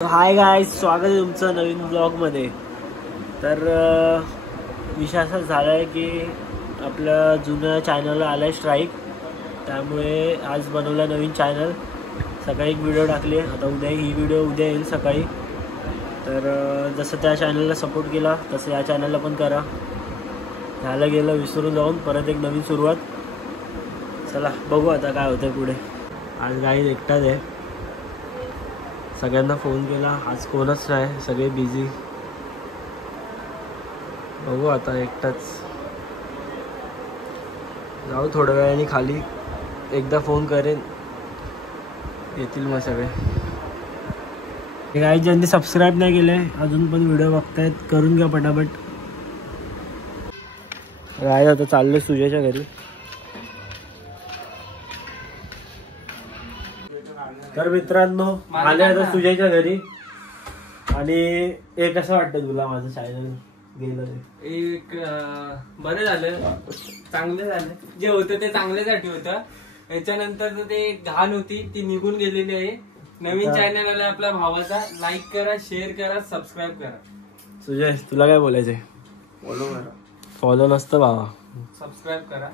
Hi guys, स्वागत आहे तुमचं नवीन ब्लॉगमध्ये. तर विषय असा झाला आहे की आपल्या जुन्या चॅनलला आला आहे स्ट्राईक, त्यामुळे आज बनवला नवीन चॅनल. सकाळी एक व्हिडिओ टाकली, आता उद्या ही व्हिडिओ उद्या येईल सकाळी. तर जसं त्या चॅनलला सपोर्ट केला तसं या चॅनलला पण करा. झालं गेलं विसरून जाऊन परत एक नवीन सुरुवात. चला बघू आता काय होतं पुढे. आज गाईज एकटाच आहे, सगळ्यांना फोन केला, आज कोणच नाही, सगळे बिझी. बघू आता एकटाच जाऊ, थोड्या वेळाने खाली एकदा फोन करेन, येतील मग सगळे. काही ज्यांनी सबस्क्राईब नाही केलं आहे अजून पण व्हिडिओ बघतायत, करून घ्या पटापट. काय आता चाललोय सुजयच्या घरी. तर मित्रांनो आले आता सुजयच्या घरी. आणि एक असं वाटतं तुला माझं चॅनल गेलं? एक बरं झालं, चांगलं झालं. जे होतं ते चांगल्यासाठी होतं. याच्यानंतर ते घाण होती ती निघून गेलेली आहे. नवीन चॅनल आला आपल्या भावाचा. लाईक करा, शेअर करा, सबस्क्राईब करा. सुजय तुला काय बोलायचंय? फॉलो करा. फॉलो नसतं भावा, सबस्क्राईब करा.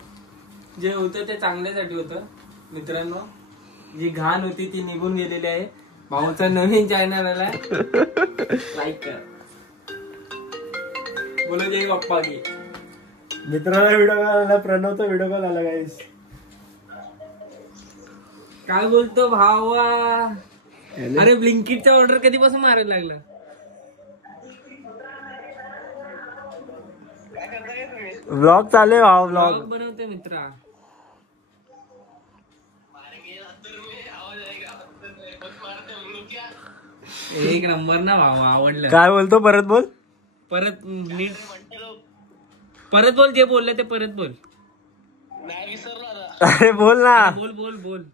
जे होतं ते चांगल्यासाठी होतं मित्रांनो. जी घाण होती ती निघून गेलेली आहे. भाऊचा नवीन चॅनल आला, लाईक करा. बोलो जय बाप्पा की. मित्राला व्हिडिओ कॉल आला, प्रणवचा व्हिडिओ कॉल आला गाईस. काय बोलतो भावा? अरे ब्लिंकिटचा ऑर्डर कधीपासून मारायला लागला? व्लॉग चालू आहे भाऊ, व्लॉग बनवते मित्रा. एक नंबर ना भावा, आवडलं. काय बोलतो? परत बोल. परत नीट परत बोल, जे बोलले ते परत बोल. अरे बोल ना. बोल बोल बोल.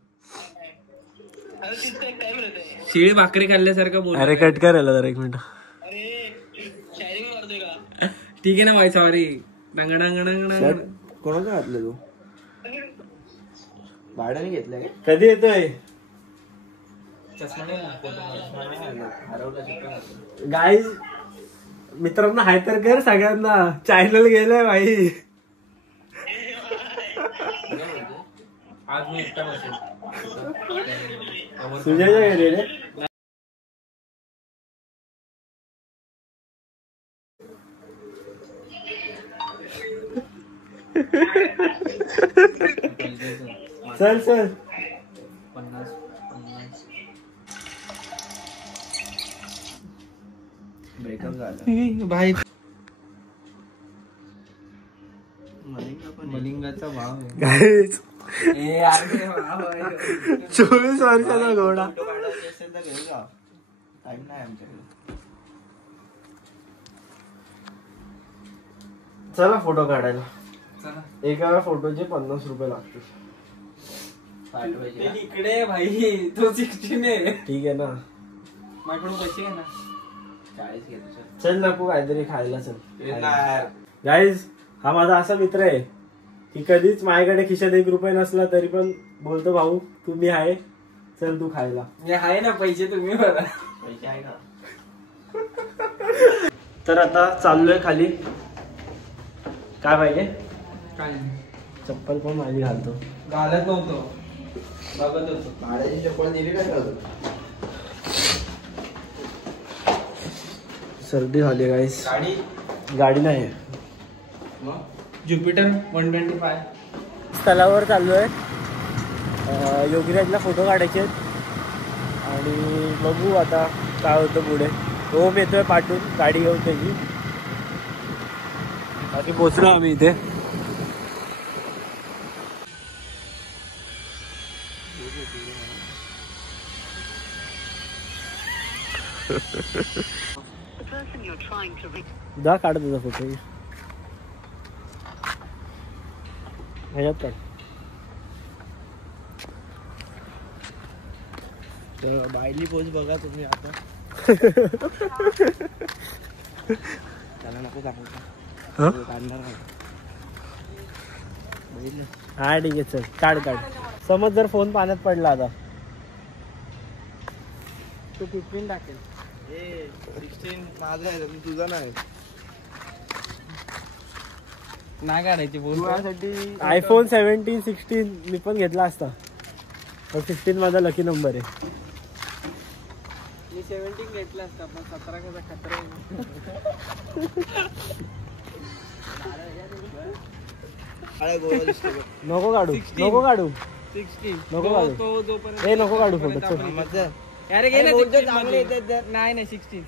शिळी भाकरी खाल्ल्यासारखं बोल. अरे कट करायला जरा एक मिनिट. ठीक आहे ना भाई, सॉरी. डांगडांगडांगडा. कोणाचं घातलं तू? भाड्याने घेतलंय? कधी येतोय? गाईज मित्रांना हाय तर कर सगळ्यांना, चॅनल गेलाय भाई. आज मी एकटा बसेल सुजयच्या घरी रे. चल चल. 50 ब्रेकअप झाला भाई. मलिंगाचा भाव आहे गाईज. 24 वर्षाचा घोडा. चला फोटो काढायला. एका फोटोचे 50 रुपये लागतील. इकडे भाई तो 16 आहे. ठीक आहे ना, माझ्याकडून पैसे आहे ना. चल नको काहीतरी खायला चल. गाईज हा माझा असा मित्र आहे की कधीच माझ्याकडे खिशात 1 रुपया नसला तरी पण बोलतो भाऊ तुम्ही आहे, चल तू खायला. आहे ना पैसे, तुम्ही बघा पैसे आहे ना. तर आता चाललोय खाली. काय पाहिजे? काय चप्पल पण माझी घालतो. घालत नव्हतो, बघत होतो. भाड्याची चप्पल दिली काय करतो? सर्दी झाली गाईस. गाडी गाडी नाही, ज्युपिटर 125. स्थळावर चाललोय. योगीराजला फोटो काढायचे आणि बघू आता काय होतं पुढे. ओम येतोय पाठवून गाडी घेऊन त्याची. बाकी पोचलो आम्ही इथे. जा काढ तुझा फोटो ह्याच्यात काढ. बायली पोच बघा तुम्ही आता. त्याला नको दाखवता. हा ठीक आहे चल काढ काढ. समज जर फोन पाण्यात पडला आता तो टिफिन टाकेल. 16 माझा आहे तुझा नाही. नाही काढायची बोल. तुझ्यासाठी आयफोन 17, 16 मी पण घेतला असता, पण 16 माझा लकी नंबर आहे. मी 17 घेतला असता पण 17 कसा खतरा आहे. नको काढू, नको काढू, 16 नको काढू. तो जोपर्यंत ए नको काढू फोटो. अरे घे ना 16 नाही नाही 16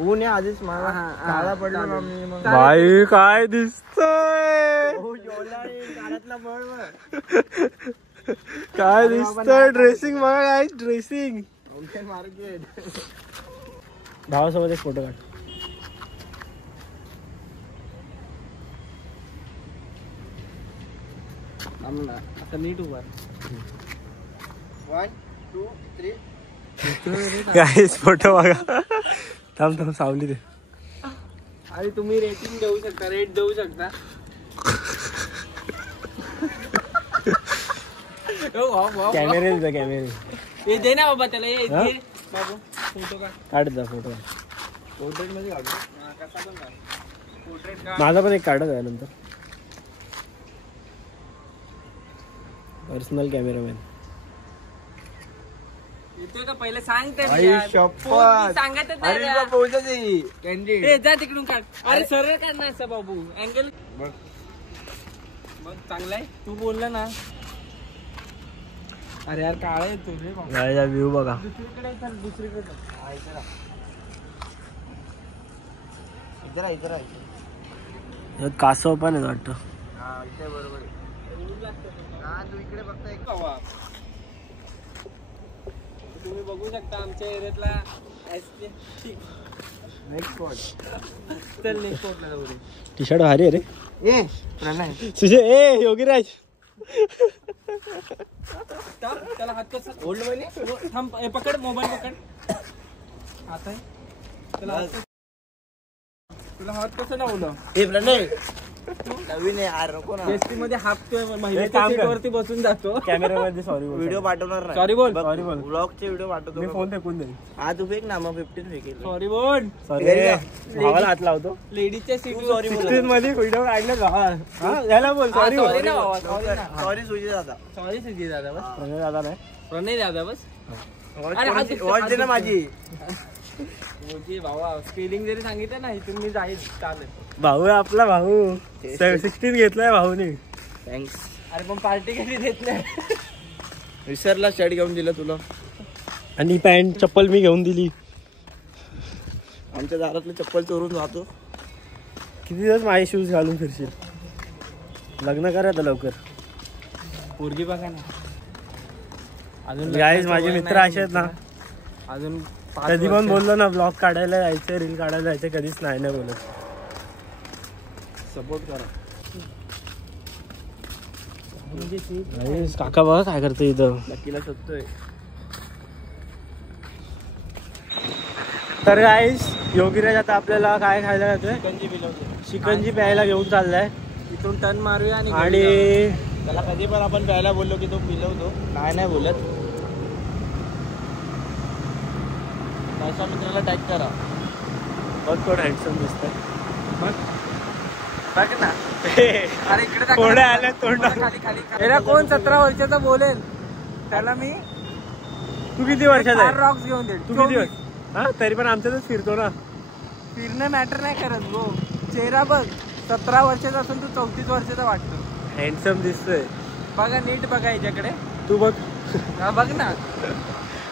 ऊन आहे आधीच मला काळा पडला ना मी मग. भाई काय दिसतंय, काय दिसतंय ड्रेसिंग बघा, काय ड्रेसिंग. भावासोबत एक फोटो काढ. आता नीट उभा. 1 2 3 गाईस फोटो बघा. थांब थांब सावली दे. आणि तुम्ही रेटिंग देऊ शकता, रेट देऊ शकता. कॅमेरे दे, कॅमेरे हे दे ना बाबा त्याला. हे दे बाबू फोटो काढ जा फोटो. पोर्ट्रेट मध्ये काढू. कसा पण काढ. पोर्ट्रेट काढ. माझा पण एक काढत आहे नंतर. पर्सनल कॅमेरामॅन येतोय का पहिले सांग तर आई यार. शपथ. सांगतच नाही अरे यार. बा पोहोचते कॅन्डिड. ए जा तिकडून काढ. अरे सरळ काढ ना असं बाबू. अँगल बघ मग चांगला आहे. तू बोलला ना. अरे यार काळा येतो रे बाबा. गायचा व्ह्यू बघा. दुसरीकडे चल, दुसरीकडे चल. इधर इधर यात कासव पण आहे वाटतं. हा इथे बरोबर आहे. हा तू इकडे बघता एक बाबा तुम्ही बघू शकता आमच्या एरियातला नेक्स्ट स्पॉट. चल नेक्स्ट स्पॉटला जाऊ रे. टी शर्ट भारी आहे रे. ए प्रणय तुझे ए योगीराज. त्याला हात कसा ओल्ड मनी थांब. हे पकड, मोबाईल पकड. हात आहे त्याला हात तुला हात कसं लावलं. ए प्रणय नवीन आहे यार नको ना. एसटी मध्ये हापतोय महिन्याच्या सीटवरती बसून जातो. कॅमेरामध्ये सॉरी बोल. व्हिडिओ पाठवणार नाही. सॉरी बोल. सॉरी बोल. ब्लॉगचे व्हिडिओ पाठवतो. मी फोन फेकून देईन. हा तू फेक ना मग 15 फेकेल. सॉरी बोल. सॉरी घरी जा. भावाला हात लावतो. लेडीजच्या सीट sorry बोल. 16 मध्ये व्हिडिओ काढले भावा. हा याला बोल सॉरी सॉरी बोल. ना बाबा. सॉरी ना. सॉरी सुजी दादा. सॉरी सुजी दादा बस. प्रणय दादा नाही. प्रणय दादा बस. अरे वॉच हात वॉच दे ना माझी. मोठी भावा स्पेलिंग जरी सांगितलं ना इथून मी जाईल चालेल. भाऊ आहे आपला भाऊ. 16 घेतलाय भाऊने. थँक्स. अरे पण पार्टी कधी देत नाही. विसरला शर्ट घेऊन दिला तुला. आणि पॅन्ट चप्पल मी घेऊन दिली. आमच्या दारातलं चप्पल चोरून जातो. किती दिवस माझे शूज घालून फिरशील. लग्न करा आता लवकर. पोरगी बघा ना. अजून गाईज माझे मित्र असे आहेत ना, अजून कधी पण बोललो ना ब्लॉग काढायला जायचं, रील काढायला जायचं, कधीच नाही नाही बोलत. सपोर्ट करा. काका बघा काय करतो इथं. नक्कीला शोधतोय. तर गाईस योगीराज आता आपल्याला काय खायला जातोय. शिकंजी प्यायला घेऊन चाललाय. इथून टर्न मारूया आणि त्याला कधी पण आपण प्यायला बोललो की तो पिलवतो. नाही बोलत. त्याच्या मित्राला टॅग करा. बघ कोण हँडसम दिसतंय. बघ ना. अरे इकडे कोण आलं तोंड. खाली खाली. कोण 17 वर्षाचा बोलेल त्याला मी तू किती वर्षाचा आहे. रॉक्स घेऊन दे. तू किती वर्ष. हा तरी पण आमच्यातच फिरतो ना. फिरणं मॅटर नाही करत गो. चेहरा बघ 17 वर्षाचा असून तू 34 वर्षाचा वाटतो. हँडसम दिसतोय. बघा नीट बघा याच्याकडे. तू बघ. हा बघ ना.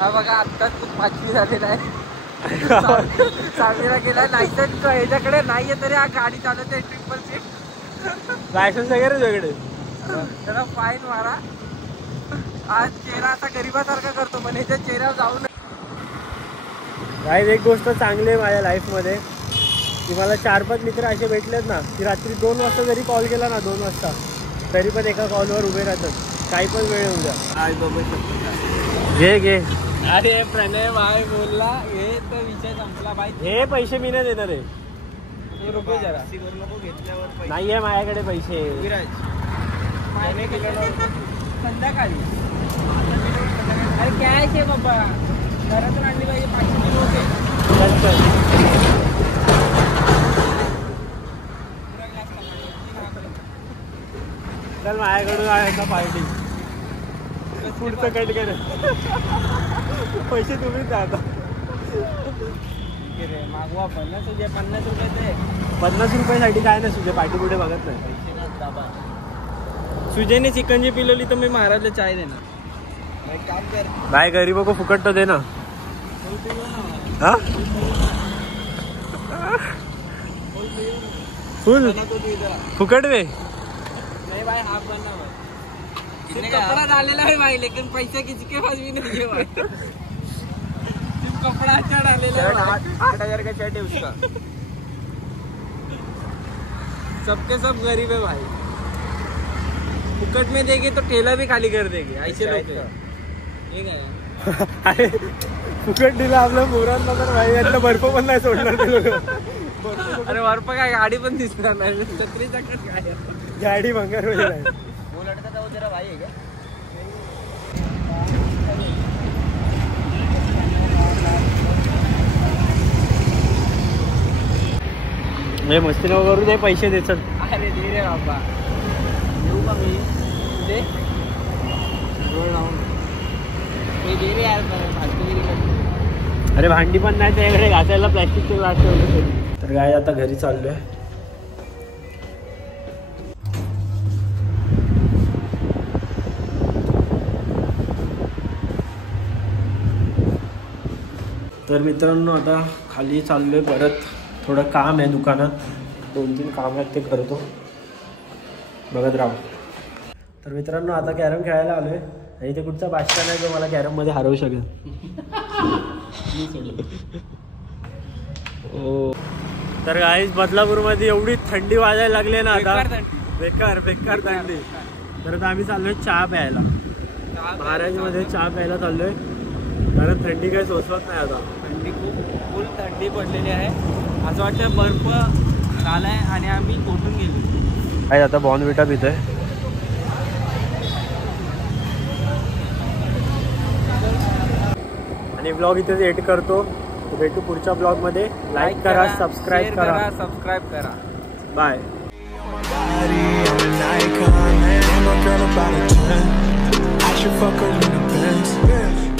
हा बघा आत्ताच 5वी झालेला आहे. 6वीला गेला. लायसन्स याच्याकडे नाहीये तरी हा गाडी चालवते ट्रिपल सीट. लायसन्स वगैरे वेगळे. त्याला फाईन मारा. आज चेहरा आता गरीबासारखा करतो पण याच्या चेहऱ्यावर जाऊ नये. गाईज एक गोष्ट चांगली आहे माझ्या लाईफमध्ये की मला 4-5 मित्र असे भेटलेत ना की रात्री 2 वाजता जरी कॉल केला ना 2 वाजता तरी पण एका कॉलवर उभे राहतात. काही पण वेळ येऊ द्या. काय बाबा घे घे. अरे प्रणय भाई बोलला हे तर विषय संपला बाई. हे पैसे मी नाही देणार आहे. हे रुपये जरा नको घेतल्यावर नाहीये माझ्याकडे पैसे. संध्याकाळी. अरे कॅश आहे बाबा. घरातून आणली पाहिजे. 500 नोट आहे. माझ्याकडून आहे पार्टी. पुढचं कट कर. पैसे तुम्हीच द्या आता. मागवा 50 रुपये 50 रुपये दे. 50 रुपयासाठी काय नाही सुजय पार्टी कुठे बघत नाही. सुजयने चिकनची पिलवली तर मी महाराजला चाय देणार. काम कर भाई गरीबों को फुकट तो देना. हाँ फुल फुकट में नहीं भाई हाफ बनना भाई. कपड़ा डालेला है भाई लेकिन पैसे किसी के पास भी नहीं है भाई. सिर्फ कपड़ा अच्छा डालेला है. 8,000 का शर्ट है उसका. सबके सब गरीब है भाई. फुकट में देंगे तो ठेला भी खाली कर देंगे ऐसे लोग हैं. अरे फुकट दिला आपल्या पोरांना तर भाई यातलं बर्फ पण नाही सोडणार ते लोक. अरे बर्फ काय गाडी पण दिसणार नाही. छत्री सकट काय गाडी भंगार वगैरे आहे. वो लड़का था वो तेरा भाई है क्या? नाही मस्ती नको करू दे. पैसे दे चल. अरे दे रे बाबा. येऊ का मी दे. दे रे यार. अरे भांडी पण नाही त्याकडे घासायला प्लॅस्टिकचे ग्लास ठेवले. तर काय आता घरी चाललोय. तर मित्रांनो आता खाली चाललोय परत. थोडं काम आहे दुकानात. 2-3 काम आहेत ते करतो. बघत राहा. तर मित्रांनो आता कॅरम खेळायला आलोय आणि इथे कुठचा बादशाह नाही जो मला कॅरम मध्ये हरवू शकेल. ओ तर गाईस बदलापूरमध्ये एवढी थंडी वाजायला लागली ना आता. बेकार बेकार थंडी. तर आता आम्ही चाललोय चहा प्यायला. महाराजमध्ये चहा प्यायला चाललोय कारण थंडी काही सोसवत नाही आता. थंडी खूप फुल थंडी पडलेली आहे. असं वाटतं बर्फ आलाय आणि आम्ही कोठून गेलो. काय आता बॉर्नव्हिटा पितोय. आणि ब्लॉग इथेच एड करतो. भेटू पुढच्या ब्लॉग मध्ये. लाईक करा, सबस्क्राईब करा. Bye. I should fuck her in the Benz.